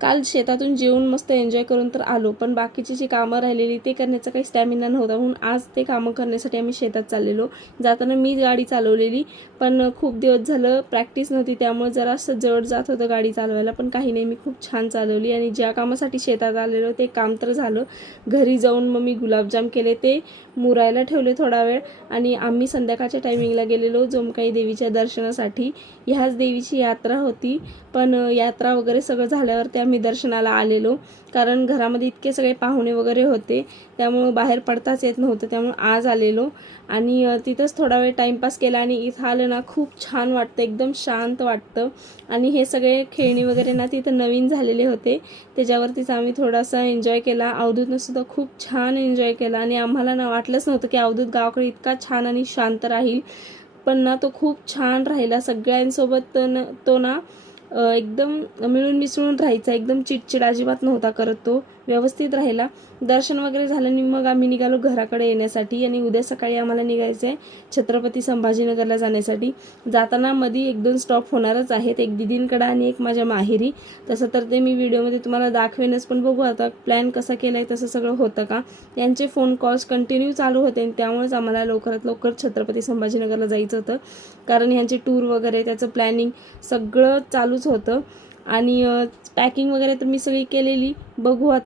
काल शेतातून जेवून मस्त एन्जॉय करून तर आलो, पण बाकीची जी कामं राहिलेली ते करण्याचा काही स्टॅमिना नव्हता, म्हणून आज ते कामं करण्यासाठी आम्ही शेतात चाललेलो. जाताना मी गाडी चालवलेली, पण खूप दिवस झालं प्रॅक्टिस नव्हती, त्यामुळे जरा असं जड जात होतं गाडी चालवायला. पण काही नाही, मी खूप छान चालवली. आणि ज्या कामासाठी शेतात आलेलो ते काम तर झालं. घरी जाऊन मग मी गुलाबजाम केले, ते मुरायला ठेवले थोडा वेळ. आणि आम्ही संध्याकाळच्या टायमिंगला गेलेलो जोमकाई देवीच्या दर्शनासाठी. ह्याच देवीची यात्रा होती, पण यात्रा वगैरे सगळं झाल्यावर आम्ही दर्शनाला आलेलो, कारण घरामध्ये इतके सगळे पाहुणे वगैरे होते, त्यामुळं बाहेर पडताच येत नव्हतं. त्यामुळे आज आलेलो आणि तिथंच थोडा वेळ टाईमपास केला. आणि इथं आलं ना खूप छान वाटतं, एकदम शांत वाटतं. आणि हे सगळे खेळणी वगैरे ना तिथं नवीन झालेले होते, त्याच्यावरतीच आम्ही थोडासा एन्जॉय केला. अवधूतनं सुद्धा खूप छान एन्जॉय केला. आणि आम्हाला ना वाटलंच नव्हतं की अवधूत गावाकडे इतका छान आणि शांत राहील, पण ना तो खूप छान राहिला. सगळ्यांसोबत तो ना एकदम मिळून मिसळून राहायचा, एकदम चिडचिड अजिबात नव्हता करत, तो व्यवस्थित राहिला. दर्शन वगैरे झालं आणि मग आम्ही निघालो घराकडे येण्यासाठी. आणि उद्या सकाळी आम्हाला निघायचं आहे छत्रपती संभाजीनगरला जाण्यासाठी. जाताना मध्ये 1-2 स्टॉप होणारच आहेत, एक दिदींकडे आणि एक माझ्या माहेरी. तसं तर ते मी व्हिडिओमध्ये तुम्हाला दाखवेनच, पण बघू आता प्लॅन कसा केला आहे तसं सगळं होतं का. त्यांचे फोन कॉल्स कंटिन्यू चालू होते, आणि त्यामुळेच आम्हाला लवकरात लवकर छत्रपती संभाजीनगरला जायचं होतं, कारण ह्यांचे टूर वगैरे त्याचं प्लॅनिंग सगळं चालूच होतं. आणि पॅकिंग वगैरे तर मी सगळी केलेली. बघू आता